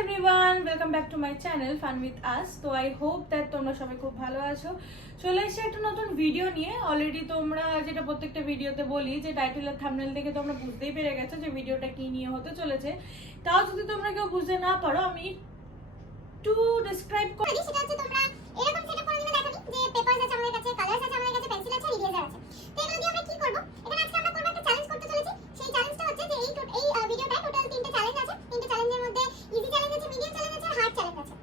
Everyone, welcome back to my channel fun with us. তো I hope that তোমরা সবাই খুব ভালো আছো। চলে এসে একটা নতুন ভিডিও নিয়ে। অলরেডি তোমরা যেটা প্রত্যেকটা ভিডিওতে বলি যে টাইটেল আর থাম্বনেল থেকে তোমরা বুঝতেই পেরে গেছো যে ভিডিওটা কি নিয়ে হতে চলেছে। তাও যদি তোমরা কেউ বুঝতে না পারো, আমি একটু ডিসক্রাইব করি। সেটা হচ্ছে তোমরা এরকম সেটআপ করে দিলে দেখাবি যে পেপারস আছে আমাদের কাছে, কালারস আছে আমাদের কাছে, পেন্সিল আছে, ইরেজার আছে। তো এগুলো দিয়ে আমরা কি করব? এখানে আজকে আমরা করব একটা চ্যালেঞ্জ করতে চলেছি। সেই চ্যালেঞ্জটা হচ্ছে যে এই ভিডিওটায় টোটাল 3টে চ্যালেঞ্জ আছে। 3টে চ্যালেঞ্জের মধ্যে ইজি চ্যালেঞ্জ আছে, মিডিয়াম চ্যালেঞ্জ আছে আর হার্ড চ্যালেঞ্জ আছে।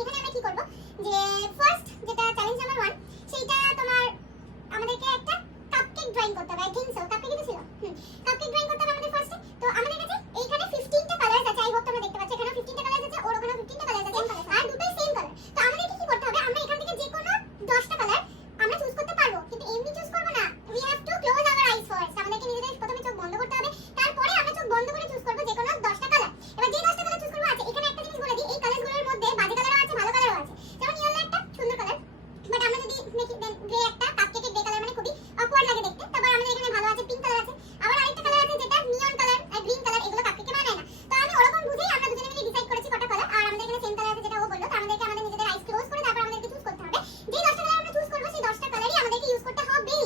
এখানে আমরা কি করব যে ফার্স্ট যেটা চ্যালেঞ্জ নাম্বার 1, সেইটা তোমার আমাদেরকে একটা কাপকেক ড্রয়িং করতে হবে। আই থিংক সো কাপকেক তো ছিল। কাপকেক ড্রয়িং করতে হবে আমাদের ফার্স্টে। তো আমাদের কাছে এইখানে 15টা কালারস আছে। আই হোপ তোমরা দেখতে পাচ্ছ এখানে 15টা কালারস আছে, ওর ওখানে 15টা কালারস আছে আর দুটোই সেম কালার। তো আমাদেরকে কি করতে হবে? আমরা এখান থেকে যে কোনো 10টা কালার আমরা চুজ করতে পারবো, কিন্তু এমনি চুজ করব না। We have to close our eyes first. আমাদেরকে নিজেদের প্রথমে চোখ বন্ধ করতে হবে, তারপরে আমরা চোখ বন্ধ করে চুজ করব যে কোনো 10টা কালার। এবার যে 10টা কালার চুজ করব আছে, এখানে একটা জিনিস বলে দিই, এই কালারগুলোর মধ্যে বাজে কালারও আছে, ভালো কালারও আছে। যেমন ইয়েলো একটা সুন্দর কালার, বাট আমরা যদি দেখি গ্রে একটা কাপকেকের গ্রে কালার মানে খুবই অকওয়ার্ড লাগে দেখতে। তারপর আমাদের এখানে ভালো আছে পিঙ্ক কালার আছে, আবার আরেকটা কালার আছে যেটা নিয়ন কালার আর গ্রিন কালার, এগুলো কাপকেকে মানায় না। তো আমি ওরকম বুঝেই আমরা দুজনে মিলে ডিসাইড করেছি কটা কালার। আর আমাদের এখানে সেম কালার আছে যেটা ও বললো। তো আমাদেরকে আমাদের নিজেদের আইস ক্লোজ করে তারপর আমাদেরকে চুজ করতে হবে। যে 10টা কালার আমরা চুজ করব সেই 10টা কালারই আমাদেরকে ইউজ করতে হবে।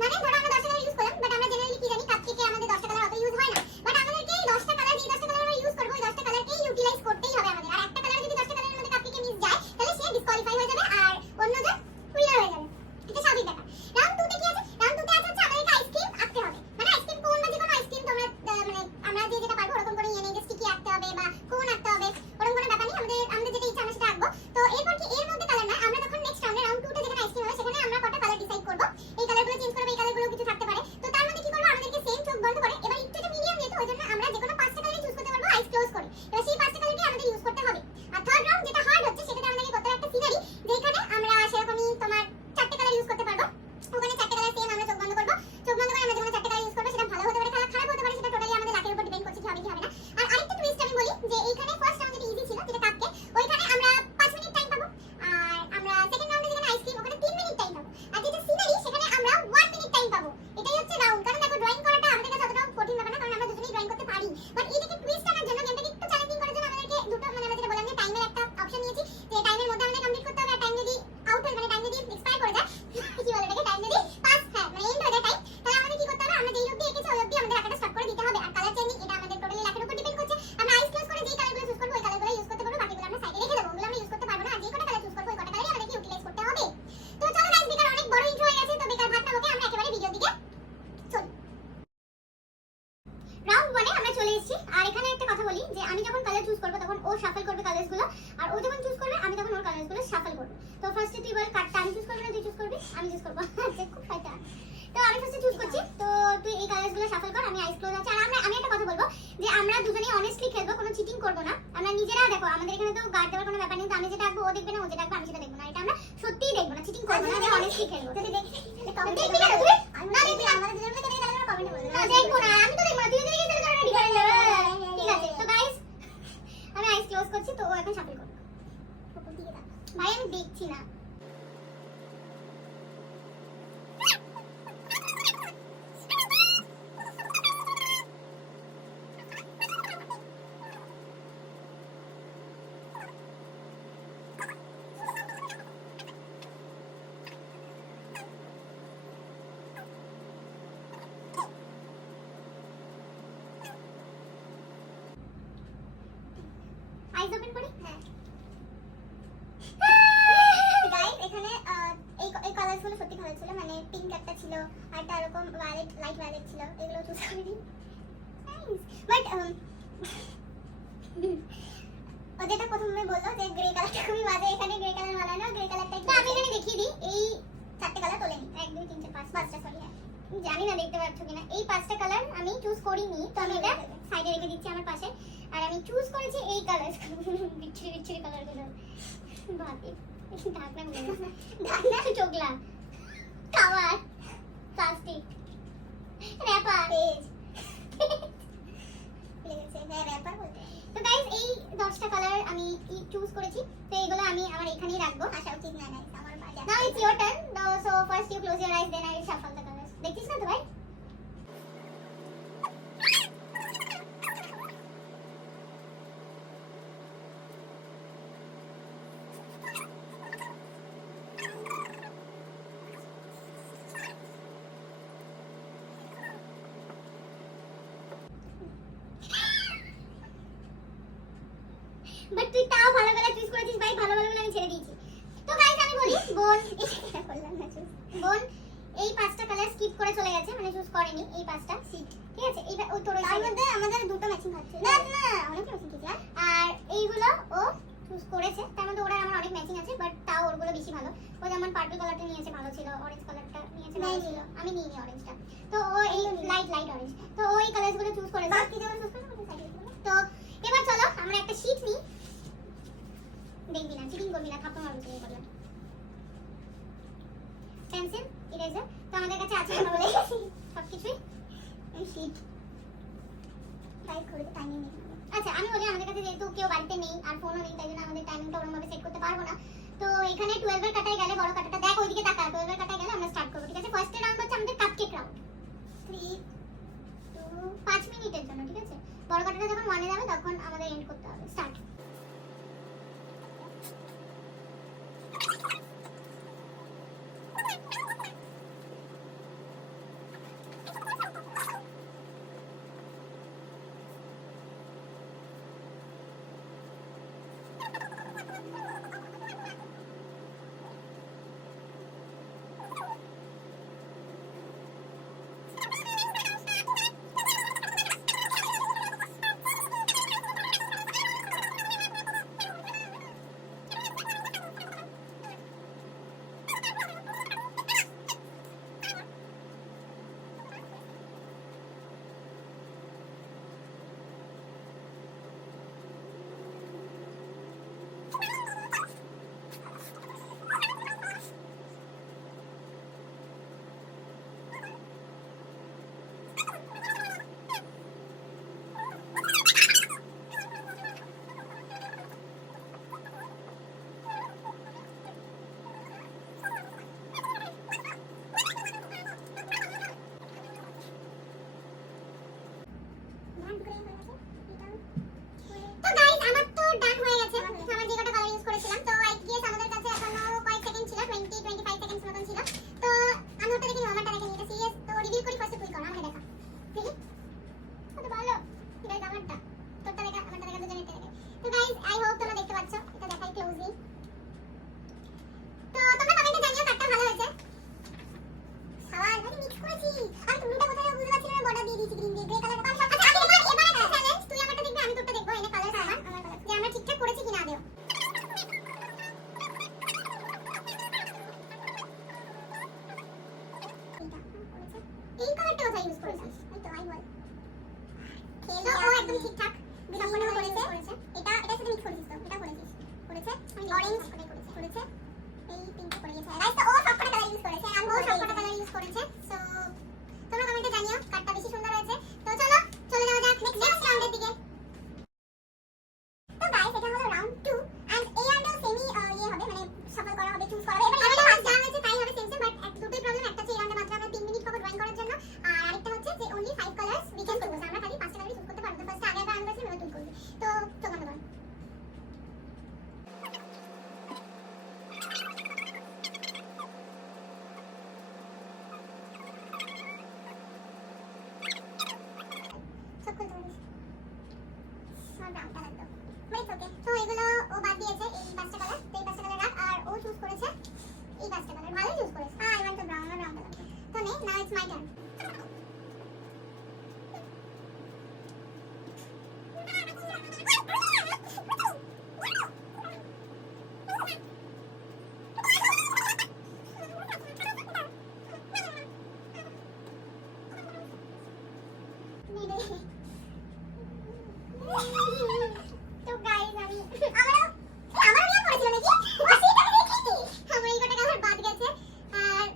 মানে ধরো আমরা 10টা কালার ইউজ করলাম, বাট আমরা জেনারেলি কি জানি কাপকেকে আমাদের 10টা কালার অত ইউজ হয় না। বাট আমাদেরকে এই 10টা কালার, যে 10টা কালার আমরা ইউজ করব ওই 10টা কালারকেই ইউটিলাইজ করতেই হবে আমাদের। আর একটা কালার যদি 10টা কালারের মধ্যে কাপকেকে মিস যায় তাহলে সে ডিসকোয়ালিফাই হয়ে যাবে আর অন্যজন উইনার হয়ে যাবে। এটা স্বাভাবিক ব্যাপার। রাউন্ড 2 তে কি আছে? রাউন্ড 2 তে আছে হচ্ছে আমাদেরকে আইসক্রিম আঁকতে হবে। মানে আইসক্রিম কোন বা যে কোনো আইসক্রিম তোমরা মানে আমরা যে যেটা পারবো ওরকম করে নিয়ে স্টিকি আঁকতে হবে বা কোন আঁকতে হবে, ওরকম কোনো ব্যাপার নেই। আমাদের যেটা ইচ্ছা আমরা সেটা আঁকবো। তো এরপর কি এর মধ্যে কালার নয়, আমরা তখন নেক্সট রাউন্ডে রাউন্ড 2 তে যেখানে আইসক্রিম হবে সেখানে আমরা কটা কালার ডিসাইড করব। এই কালারগুলো চেঞ্জ করব, এই কালারগুলো কিছু থাকতে পারে। তো তার মধ্যে কি করব? আমাদেরকে সেম চোখ বন্ধ করে, এবার একটু এটা মিডিয়াম যেহেতু ওই জন্য আমরা যে কোনো 5টা কালারই চুজ করতে পারবো আইস ক্লোজ করে। এবার সেই 5টা কালারই আমাদের ইউজ করতে হবে। আর থার্ড রাউন্ড যেটা হার্ড হচ্ছে, সেটাতে আমাদেরকে করতে হবে একটা সিনারি, যেখানে আমরা সেরকমই তোমার 4টে কালার ইউজ করতে পারবো। ওখানে 4টে কালার সেম, আমরা চোখ বন্ধ করব। চোখ বন্ধ করে আমরা যে কোনো 4টে কালার ইউজ করব। সেটা ভালো হতে পারে, খারাপ হতে পারে, সেটা টোটালি আমাদের লাকের উপর ডিপেন্ড করছে কি হবে কি হবে না। আর আরেকটা টুইস্ট আমি বলি যে এইখানে ফার্স্ট রাউন্ড যেটা ইজি ছিল, যেটা কাপকেক, ওইখানে আমরা 5 মিনিট টাইম পাবো। আর আমরা সেকেন্ড রাউন্ডে যেখানে আইসক্রিম ওখানে 3 মিনিট টাইম পাবো। আর যেটা সিনারি সেখানে আমরা 1 মিনিট টাইম পাবো। এটাই হচ্ছে রাউন্ড। কারণ দেখো ড্রয়িং করাটা আমাদের কাছে অতটা কঠিন ব্যাপার না, কারণ আমরা দুজনেই ড্রয়িং করতে পারি। বাট এটাকে টুইস্ট আনার জন্য, গেমটাকে একটু চ্যালেঞ্জিং করার জন্য আমাদেরকে দুটো মানে আমরা যেটা বললাম যে টাইমের একটা অপশন নিয়েছি, যে টাইমের মধ্যে আমাদের কমপ্লিট করতে হবে। আর টাইম যদি আউট হয় মানে টাইম যদি এক্সপায়ার করে যায়, কি বলে এটাকে, টাইম যদি পাস মানে এন্ড হয়ে যায় টাইম, তাহলে আমাদের কি করতে হবে? আমরা যেই অবধি এঁকেছি ওই অবধি আমাদের আঁকাটা স্টপ করে দিতে হবে। আর কালার চেঞ্জিং এটা আমাদের টোটালি লাকের উপর ডিপেন্ড করছে। আমরা আইস ক্লোজ করে যেই কালারগুলো চুজ করব ওই কালারগুলো ইউজ করতে পারবো, বাকিগুলো আমরা সাইডে রেখে দেবো। ওগুলো আমরা ইউজ করতে পারবো না। আর যে কটা কালার চুজ করব ওই কটা কালারই আমাদেরকে ইউটিলাইজ করতে হবে। তো চলো গাইস, বেকার অনেক বড় ইন্ট্রো হয়ে গেছে, তো বেকার ভাত না বকে আমরা একেবারে ভিডিওর দিকে চলি। রাউন্ড 1 এ আমরা চলে এসেছি। আর এখানে একটা কথা বলি যে আমি যখন কালার চুজ করব তখন ও শাফল করবে কালারসগুলো, আর ও যখন চুজ করবে আমি তখন ওর কালারসগুলো শাফল করব। তো ফার্স্টে তুই বল কাটটা আমি চুজ করব না তুই চুজ করবি? আমি চুজ করব। আচ্ছা, খুব শয়তান। তো আমি ফার্স্টে চুজ করছি, তো তুই এই কালারসগুলো শাফল কর, আমি আইস ক্লোজ আছে। আর আমি একটা কথা বলবো যে আমরা দুজনেই অনেস্টলি খেলবো, কোনো চিটিং করব না। আমরা নিজেরা দেখো আমাদের এখানে তো গার্ড দেওয়ার কোনো ব্যাপার নেই। তো আমি যেটা আঁকবো ও দেখবে না, ও যেটা আঁকবে আমি সেটা দেখবো না। এটা আমরা সত্যিই দেখবো না, চিটিং করব না, আমরা অনেস্টলি খেলবো। যদি দেখবি কমেন্ট দেখবি না তুই? না দেখবি না, আমাদের দুজনের মধ্যে দেখে তাহলে কমেন্টে বলবি। না দেখবো না, আমি তো দেখবো না, তুই যদি দেখে তাহলে রেডি করে নেব। ঠিক আছে। তো গাইস আমি আইস ক্লোজ করছি, তো ও এখন শাফল করবে। উপর দিকে তাকা ভাই, আমি দেখছি না। আইস ওপেন করি। হ্যাঁ গাইস, এখানে এই কালারগুলো সত্যি ভালো ছিল। মানে পিঙ্ক একটা ছিল আর একটা এরকম ভায়োলেট, লাইট ভায়োলেট ছিল। এগুলো চুজ করিনি। নাইস। বাট ও যেটা প্রথমে বললো যে গ্রে কালারটা খুবই বাজে, এখানে গ্রে কালার ভালো না। গ্রে কালারটা একটু আমি এখানে দেখিয়ে দিই। এই 4টে কালার তোলেনি, 1 2 3 4 5টা, সরি। হ্যাঁ জানি না দেখতে পাচ্ছ কিনা, এই 5টা কালার আমি চুজ করিনি। তো আমি এটা সাইডে রেখে দিচ্ছি আমার পাশে। আর আমি চুজ করেছি এই কালার, বিচ্ছিরি বিচ্ছিরি কালারগুলো। বাকি ঢাকনা গুলো, ঢাকনা চোগলা, কাভার, প্লাস্টিক, র‍্যাপার, পেজ লেগেছে। হ্যাঁ র‍্যাপার বলতে। তো গাইস এই 10টা কালার আমি চুজ করেছি। তো এইগুলো আমি আমার এখানেই রাখবো। আসা উচিত না গাইস, আমার বাজে। Now it's your turn. So first you close your eyes, then I shuffle the colours. দেখছিস না তো ভাই? বাট তুই তাও ভালো কালার চুজ করেছিস ভাই, ভালো ভালো আমি ছেড়ে দিয়েছি। তো গাইস আমি বলি বোন এটা করলাম না চুজ, বোন এই পাঁচটা কালার স্কিপ করে চলে গেছে, মানে চুজ করেনি এই পাঁচটা সিট, ঠিক আছে? এইবার ওই তোর তার মধ্যে আমাদের দুটো ম্যাচিং হচ্ছে না, না অনেক ম্যাচিং আছে। আর এইগুলো ও চুজ করেছে, তার মধ্যে ওরা আমার অনেক ম্যাচিং আছে, বাট তাও ওরগুলো বেশি ভালো। ও যেমন পার্পল কালারটা নিয়েছে ভালো ছিল, অরেঞ্জ কালারটা নিয়েছে ভালো ছিল, আমি নিইনি অরেঞ্জটা। তো ও এই লাইট অরেঞ্জ, তো ও এই কালারগুলো চুজ করেছে। বাকি যেমন চুজ করেছে ওটা সাইডে। তো এবার চলো আমরা একটা শীট নিই, দেখবি না চিটিং করবি না, থাপ্পড় মারবি তুমি করলে। পেন্সিল, ইরেজার তো আমাদের কাছে আছে, আমরা বলে গেছি সবকিছুই। এই শীট ট্রাই করে টাইমিং নেই। আচ্ছা আমি বলি আমাদের কাছে যেহেতু কেউ বাড়িতে নেই আর ফোনও নেই, তাই জন্য আমাদের টাইমিংটা ওরকমভাবে সেট করতে পারবো না। তো এখানে 12 এর কাটায় গেলে, বড় কাটাটা দেখ ওইদিকে তাকা, 12 এর কাটায় গেলে আমরা স্টার্ট করব, ঠিক আছে? ফার্স্ট রাউন্ড হচ্ছে আমাদের কাপকেক রাউন্ড, 3 2 5 মিনিটের জন্য, ঠিক আছে? বড় কাটাটা যখন 1 এ যাবে তখন আমাদের এন্ড করতে হবে। স্টার্ট। তো গাইস আমার তো ডান হয়ে গেছে, আমার যে কটা কালার ইউজ করেছিলাম। তো আই গেস আমাদের কাছে এখনো কয়েক সেকেন্ড ছিল, 20-25 সেকেন্ডস মতন ছিল। তো আমি ওটা দেখে আমারটা দেখে নিতে সিরিয়াস। তো রিভিউ করি ফার্স্টে, তুই কর, আমাকে দেখা দেখি কত ভালো। গাইস আমারটা, তোরটা দেখা, আমারটা দেখা, দুজনেরটা দেখা। তো গাইস আই হোপ তোমরা দেখতে পাচ্ছ, এটা দেখাই ক্লোজলি। তো তোমরা কমেন্টে জানিও কাটটা ভালো হয়েছে। সবাই আমি মিক্স করেছি, আমি টুলটা কোথায় বুঝতে পারছি না, বর্ডার দিয়ে দিয়েছি গ্রিন দিয়ে, গ্রে কালার। আচ্ছা আমি এবার একটা চ্যালেঞ্জ, তুই আমারটা দেখবি আমি তোরটা দেখবো, এনে কালার আমার কালার যে আমরা ঠিকঠাক করেছি কিনা আদেও। এই কালারটা কোথায় ইউজ করেছিস? এই তো আই বল খেলো, ও একদম ঠিকঠাক বিলম্বনা করেছে। এটা সাথে মিক্স করেছিস, তো এটা করেছিস, অরেঞ্জ করেছে, এই পিঙ্ক করে গেছে। গাইস তো ও সবকটা কালার ইউজ করেছে, আমি ও সবকটা কালার ইউজ করেছে। সো তোমরা কমেন্টে জানিও কারটা বেশি সুন্দর হয়েছে। তো চলো চলে যাওয়া যাক নেক্সট রাউন্ডের দিকে। তো গাইস এটা হলো রাউন্ড 2 এন্ড এই রাউন্ডেও সেমি ইয়ে হবে, মানে সফল করা হবে, চুজ করা হবে। এবার আমাদের যা হয়েছে তাই হবে, সেম বাট এক দুটোই প্রবলেম। একটা হচ্ছে এই রাউন্ডে মাত্র আমরা 3 মিনিট পাবো ড্রয়িং করার জন্য, আর আরেকটা হচ্ছে যে only 5 colours we can choose. আমরা খালি 5টা কালারই চুজ করতে পারবো। ফার্স্টে আগে আমি করেছি, এবার তুই করবি। তো চল আমরা করি। সব করতে পারিস, আমার ব্রাউন কালার দাও, বাট ওকে। তো এগুলো ও বাদ দিয়েছে, এই 5টা কালার, তো এই 5টা কালার রাখ। আর ও চুজ করেছে এই 5টা কালার, ভালো চুজ করেছে। I want the brown, brown colour. তো নে, নাও ইটস মাই টার্ন। তো গাইস আমি আমারও নিয়ে করেছিল নাকি? ও সেটা দেখিনি। আমার এই কটা কালার বাদ গেছে, আর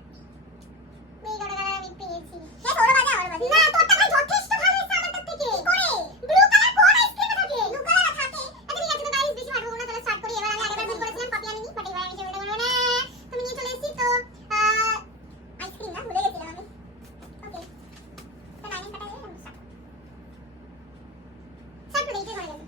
এই কটা কালার আমি পেয়েছি। হ্যাঁ ওর বাদে আমার বাদে। না তোরটা ভাই যথেষ্ট ভালো হয়েছে আমারটা থেকে। কি করে? ব্লু কালার কোন আইসক্রিমে থাকে? ব্লু কালার থাকে। আচ্ছা ঠিক আছে, তো গাইস বেশি ভাববো না, তাহলে স্টার্ট করি। এবার আমি আগেরবার ভুল করেছিলাম, কপি আনিনি, বাট এবার আমি সেটা করব না। আমি নিয়ে চলে এসেছি। তো আইসক্রিম না, ভুলে গেছিলাম আমি। ওকে তো লাইনিং কাটা গেলে স্টার্ট করে এইটাই হয়ে গেছে।